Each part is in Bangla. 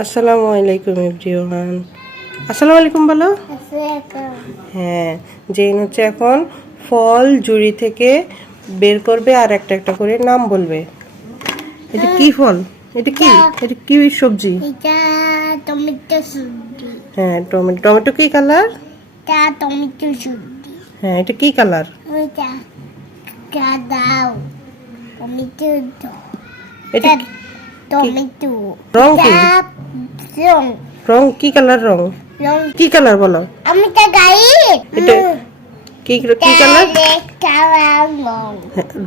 আসসালামু আলাইকুম এভরিওয়ান। আসসালামু আলাইকুম বলো। হ্যাঁ, জেন হচ্ছে এখন ফল ঝুড়ি থেকে বের করবে আর একটা একটা করে নাম বলবে। এটা কি ফল? এটা কি? এটা কি সবজি? এটা টমেটো সবজি। হ্যাঁ, টমেটো। টমেটো কি কালার? এটা টমেটো সবজি। হ্যাঁ, এটা কি কালার? ওইটা কাদাও টমেটো। এটা টমেটো রং কি? রং রং কি কালার? রং রং কি কালার বলো? আমি তো গাই এটা কি কি কালার? কালার রং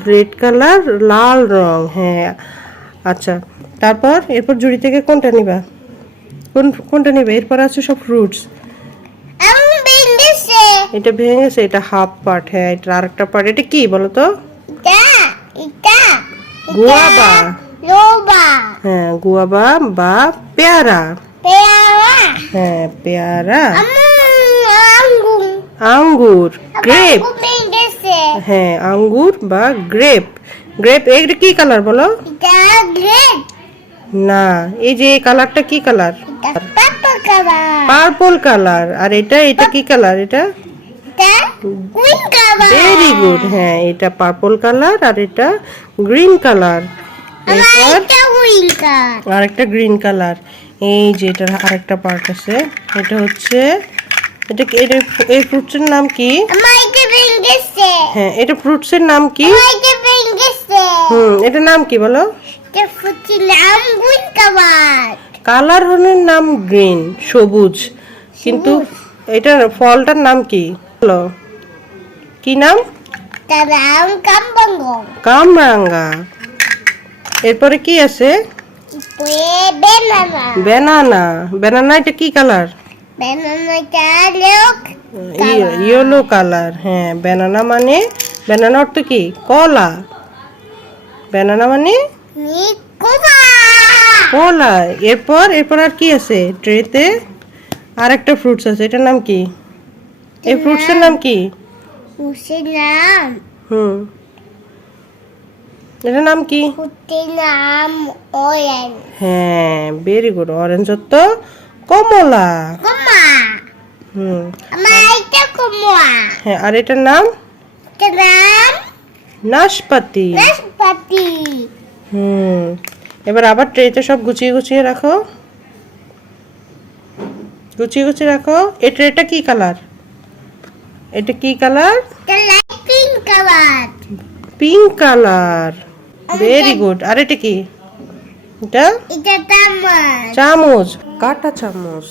রেড কালার, লাল রং। হ্যাঁ, আচ্ছা। এরপর ঝুড়ি থেকে কোনটা নিবা? কোনটা নিবে? এরপর আছে সব ফ্রুটস। আমি ভেঙেছে এটা ভেঙেছে, এটা হাফ পার্ট। হ্যাঁ, এটা আরেকটা পার্ট। এটা কি বলো তো? এটা এটা গুয়াভা। লোবা হ্যাঁ, গুয়াভা বা পেয়ারা। পেয়ারা হ্যাঁ, পেয়ারা। আঙ্গুর আঙ্গুর, গ্রেপ। ভেঙেছে হ্যাঁ, আঙ্গুর বা গ্রেপ। গ্রেপ এটা কি কালার বলো? এটা গ্রেট না, এই যে এই কালারটা কি কালার? এটা পার্পল কালার পার্পল কালার। আর এটা কি কালার? এটা এটা গ্রিন কালার ভেরি গুড। হ্যাঁ, এটা পার্পল কালার আর এটা গ্রিন কালার। এরপর এটা গ্রিন কালার আরেকটা গ্রিন কালার। এই যে এটার আরেকটা পার্ট আছে। এটা হচ্ছে এই ফ্রুটসের নাম কি? আমার এটা ভেঙেছে হ্যাঁ, এটা ফ্রুটসের নাম কি? আমার এটা ভেঙেছে এটার নাম কি বলো? এটা ফুটি নাম গ্রিন কালার কালার হলের নাম গ্রিন, সবুজ। কিন্তু এটার ফলটার নাম কি বলো? কি নাম? তার নাম কামবাঙ্গম কামরাঙ্গা। এরপরে কি আছে? Banana banana. ব্যানানা এটা কি কালার? বেনানাটা লোক ইয়েলো কালার। হ্যাঁ, ব্যানানা অর্থ কি? কলা। ব্যানানা মানে নিকোবা কলা। এরপর আর কি আছে ট্রেতে? আর একটা ফ্রুটস আছে, এটার নাম কি? এই ফ্রুটসের নাম কি? ফুটির নাম এটার নাম কি? ফুটির নাম অরেঞ্জ হ্যাঁ, ভেরি গুড। অরেঞ্জ অর্থ কমলা। কমা আমার এটা কমা হ্যাঁ, আর এটার নাম এটার নাম নাশপাতি। নাশপাতি এবার আবার ট্রেতে সব গুছিয়ে গুছিয়ে রাখো। গুছিয়ে গুছিয়ে রাখো। এই ট্রেটা কি কালার? এটা কি কালার? এটা light pink colour pink colour. Very good. আর এটা কি? এটা এটা চামচ চামচ, কাঁটা চামচ।